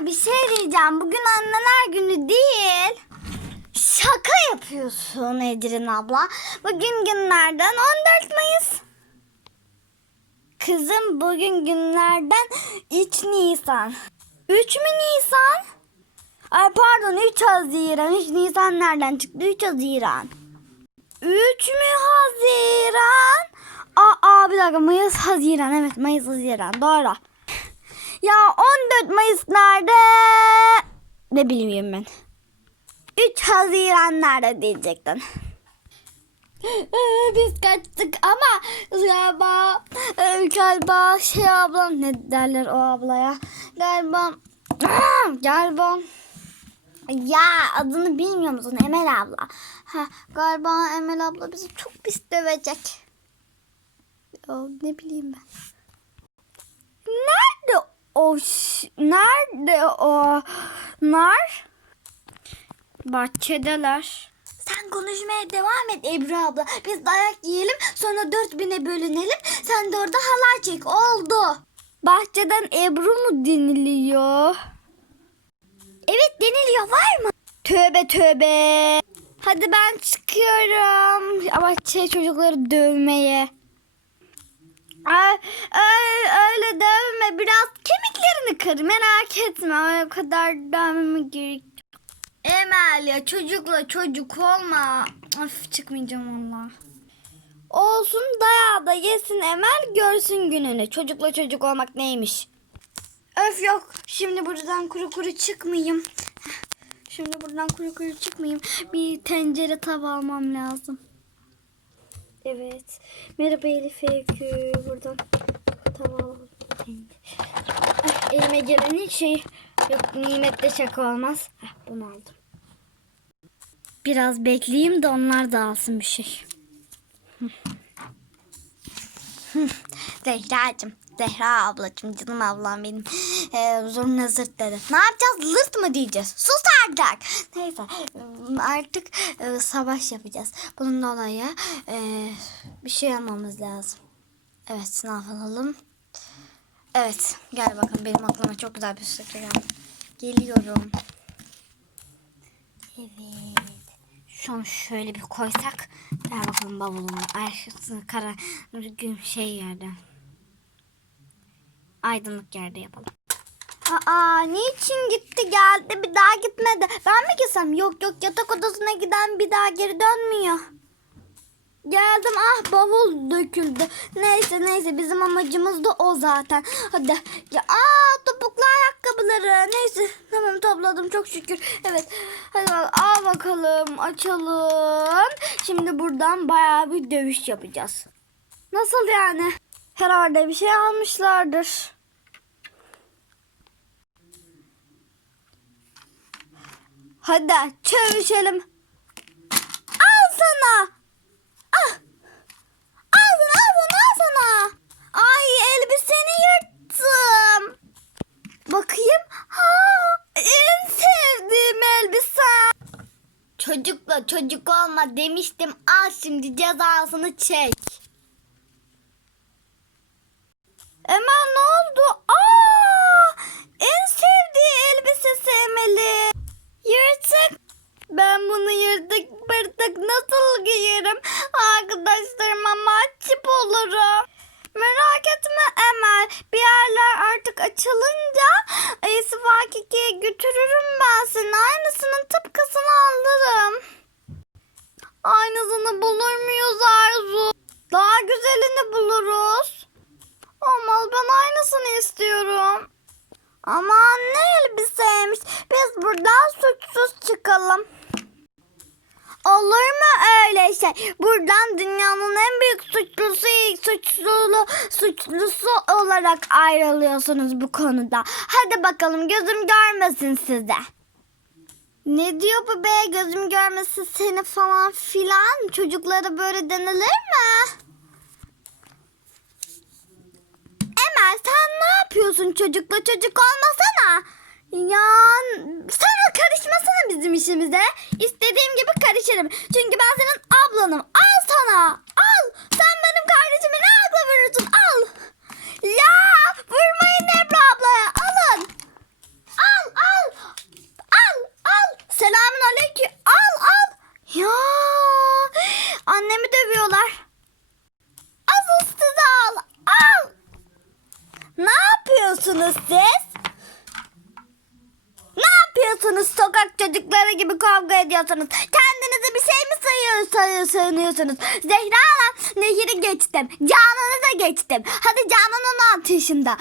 Bir şey diyeceğim. Bugün anneler günü değil. Şaka yapıyorsun Ecrin abla. Bugün günlerden 14 Mayıs. Kızım bugün günlerden 3 Nisan. 3 mü Nisan? Ay pardon 3 Haziran. 3 Nisan nereden çıktı? 3 Haziran. 3 mü Haziran? Aa bir dakika Mayıs Haziran. Evet Mayıs Haziran. Doğru. Ya 14 Mayıs nerede? Ne bileyim ben. 3 Haziran nerede diyecektin. Ee, Biz kaçtık ama galiba e, galiba şey ablam ne derler o ablaya galiba galiba ya adını bilmiyor musun Emel abla ha, galiba Emel abla bizi çok pis dövecek ya ne bileyim ben o nerede o nar bahçedeler sen konuşmaya devam et Ebru abla. Biz dayak yiyelim sonra dört bine bölünelim. Sen de orada halay çek. Oldu. Bahçeden Ebru mu deniliyor? Evet deniliyor var mı? Tövbe tövbe. Hadi ben çıkıyorum. Ama şey çocukları dövmeye. Ay, öyle dövme. Biraz kemiklerini kır. Merak etme. O kadar dövmeme gerek Emel ya çocukla çocuk olma. Of çıkmayacağım valla. Olsun dayağı da yesin Emel görsün gününü. Çocukla çocuk olmak neymiş? Öf yok. Şimdi buradan kuru kuru çıkmayayım. Şimdi buradan kuru kuru çıkmayayım. Bir tencere tava almam lazım. Evet. Merhaba Elif Öykü. Buradan alalım. Ah, Elime gelen ilk şey yok nimette şaka olmaz. Heh, bunu aldım. Biraz bekleyeyim de onlar da alsın bir şey. Zehra'cığım. Zehra ablacığım canım ablam benim ee, zoruna zırt. Ne yapacağız zırt mı diyeceğiz? Sus artık. Neyse artık e, savaş yapacağız. Bunun dolayı e, bir şey almamız lazım. Evet ne yapalım? Evet gel bakalım benim aklıma çok güzel bir fikir geldi. Geliyorum. Evet. Şunu şöyle bir koysak. Gel bakalım. Ay şu kara gün şey yerde. Aydınlık yerde yapalım. Aa niçin gitti geldi bir daha gitmedi. Ben mi gitsem? Yok yok yatak odasına giden bir daha geri dönmüyor. Geldim ah bavul döküldü. Neyse neyse bizim amacımız da o zaten. Hadi. Ya, aa topuklu ayakkabıları. Neyse tamam topladım çok şükür. Evet. Hadi bak al bakalım açalım. Şimdi buradan bayağı bir dövüş yapacağız. Nasıl yani? Herhalde bir şey almışlardır. Hadi çövüşelim. Al sana. Ah. Al sana al al sana. Ay elbiseni yırttım. Bakayım. Ha, en sevdiğim elbise. Çocukla çocuk olma demiştim. Al şimdi cezasını çek. Emel ne oldu? Aa! En sevdiği elbisesi Emel'i. Yırtık. Ben bunu yırtık pırtık nasıl giyerim? Arkadaşlarıma mahcup olurum. Merak etme Emel. Bir yerler artık açılınca Ayısı Fakiki'ye götürürüm ben seni. Aynısının tıpkısını alırım. Aynısını bulur muyuz Arzu? Daha güzelini buluruz. Ama ben aynısını istiyorum. Aman ne elbiseymiş. Biz buradan suçsuz çıkalım. Olur mu öyle şey? Buradan dünyanın en büyük suçlusu, suçlulu, suçlusu olarak ayrılıyorsunuz bu konuda. Hadi bakalım gözüm görmesin size. Ne diyor bu be gözüm görmesin seni falan filan. Çocuklara böyle denilir mi? Emel sen ne yapıyorsun çocukla çocuk olmasana. Ya sen o karışmasana bizim işimize. İstediğim gibi karışırım. Çünkü ben senin ablanım. Al sana. Al. Sen benim kardeşime ne akla vurursun? Al. Ya vurmayın Ebru ablaya. Alın. Al yapıyorsunuz siz? Ne yapıyorsunuz sokak çocukları gibi kavga ediyorsunuz? Kendinizi bir şey mi sayıyor, sayıyor, sanıyorsunuz? Zehra Hanım Nehir'i geçtim. Canan'ı da geçtim. Hadi Canan 16 yaşında.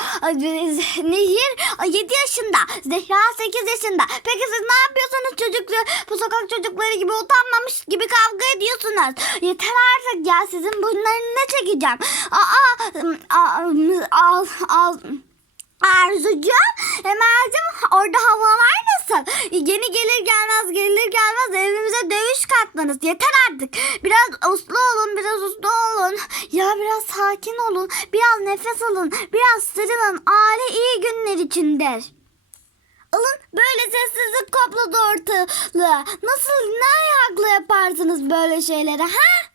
Nehir 7 yaşında. Zehra 8 yaşında. Peki siz ne yapıyorsunuz çocuklar? Bu sokak çocukları gibi utanmamış gibi kavga ediyorsunuz. Yeter artık ya sizin bunların ne çekeceğim? Aa, aa, al, al. Arzucuğum, Emel'cim orada havalar nasıl? Yeni gelir gelmez gelir gelmez evimize dövüş katmanız. Yeter artık. Biraz uslu olun, biraz uslu olun. Ya biraz sakin olun. Biraz nefes alın. Biraz sarılın. Aile iyi günler içindir. Alın böyle sessizlik kapladı ortalığı. Nasıl ne ayakla yaparsınız böyle şeyleri ha?